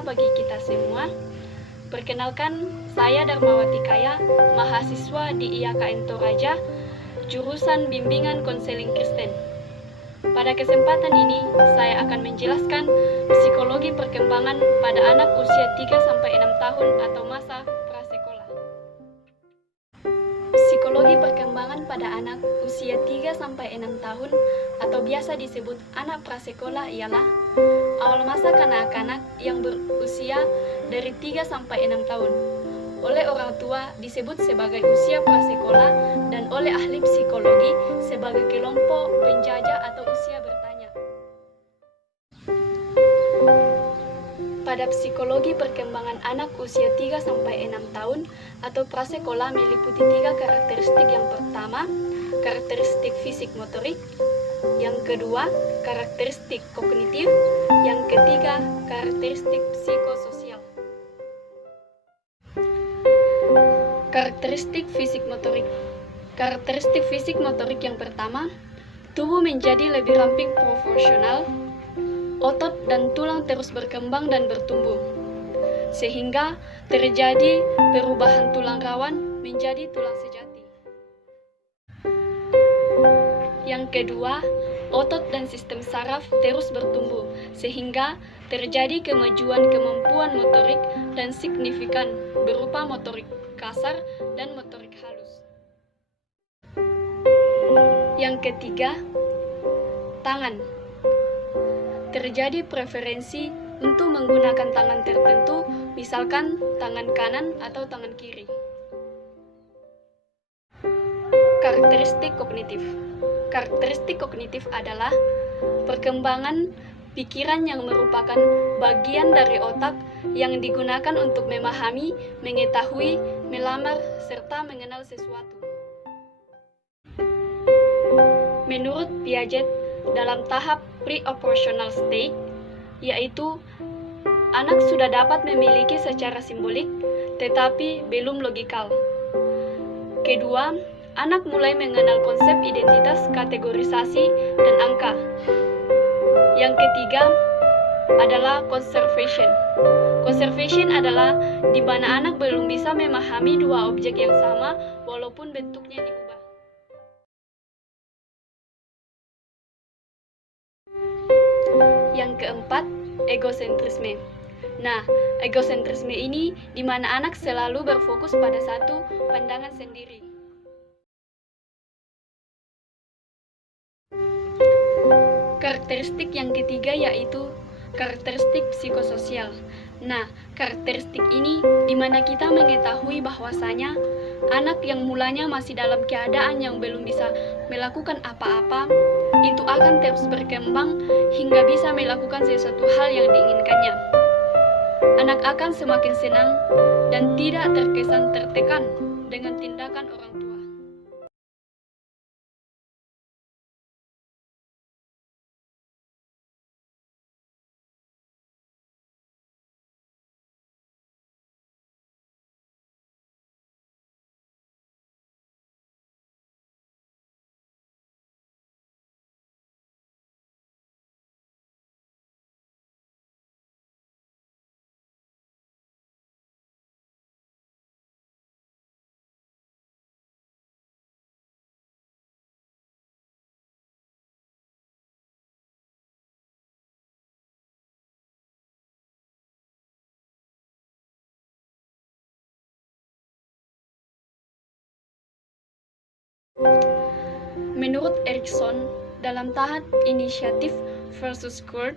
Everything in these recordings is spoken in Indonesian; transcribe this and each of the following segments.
berharga bagi kita semua. Perkenalkan, saya Darmawati Kaya, mahasiswa di IAKN Toraja, jurusan Bimbingan Konseling Kristen. Pada kesempatan ini, saya akan menjelaskan psikologi perkembangan pada anak usia 3-6 tahun atau masa prasekolah. Psikologi perkembangan pada anak usia 3-6 tahun atau biasa disebut anak prasekolah ialah awal masa kanak-kanak yang berusia dari 3-6 tahun. Oleh orang tua disebut sebagai usia prasekolah dan oleh ahli psikologi sebagai kelompok penjajah atau usia bertanya. Pada psikologi perkembangan anak usia 3-6 tahun atau prasekolah meliputi 3 karakteristik. Yang pertama, karakteristik fisik motorik. Yang kedua, karakteristik kognitif. Yang ketiga, karakteristik psikososial. Karakteristik fisik motorik. Karakteristik fisik motorik yang pertama, tubuh menjadi lebih ramping proporsional. Otot dan tulang terus berkembang dan bertumbuh, sehingga terjadi perubahan tulang rawan menjadi tulang sejati. Yang kedua, otot dan sistem saraf terus bertumbuh, sehingga terjadi kemajuan kemampuan motorik dan signifikan berupa motorik kasar dan motorik halus. Yang ketiga, tangan. Terjadi preferensi untuk menggunakan tangan tertentu, misalkan tangan kanan atau tangan kiri. Karakteristik kognitif. Karakteristik kognitif adalah perkembangan pikiran yang merupakan bagian dari otak yang digunakan untuk memahami, mengetahui, melamar, serta mengenal sesuatu. Menurut Piaget, dalam tahap pre-operational state, yaitu anak sudah dapat memiliki secara simbolik, tetapi belum logikal. Kedua, anak mulai mengenal konsep identitas, kategorisasi, dan angka. Yang ketiga adalah conservation. Conservation adalah di mana anak belum bisa memahami dua objek yang sama walaupun bentuknya diubah. Yang keempat, egosentrisme. Nah, egosentrisme ini di mana anak selalu berfokus pada satu pandangan sendiri. Karakteristik yang ketiga yaitu karakteristik psikososial. Nah, karakteristik ini di mana kita mengetahui bahwasanya anak yang mulanya masih dalam keadaan yang belum bisa melakukan apa-apa, itu akan terus berkembang hingga bisa melakukan sesuatu hal yang diinginkannya. Anak akan semakin senang dan tidak terkesan tertekan dengan tindakan orang tua. Menurut Erikson, dalam tahap inisiatif versus court,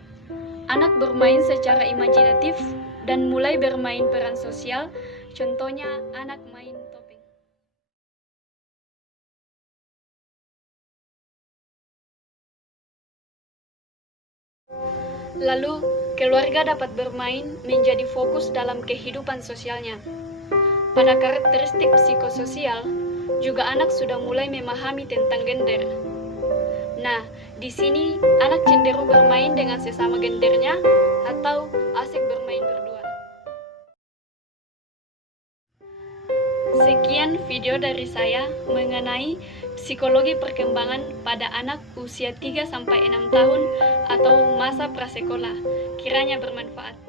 anak bermain secara imajinatif dan mulai bermain peran sosial, contohnya anak main topeng. Lalu, keluarga dapat bermain menjadi fokus dalam kehidupan sosialnya. Pada karakteristik psikososial, juga anak sudah mulai memahami tentang gender. Nah, di sini anak cenderung bermain dengan sesama gendernya atau asik bermain berdua. Sekian video dari saya mengenai psikologi perkembangan pada anak usia 3-6 tahun atau masa prasekolah. Kiranya bermanfaat.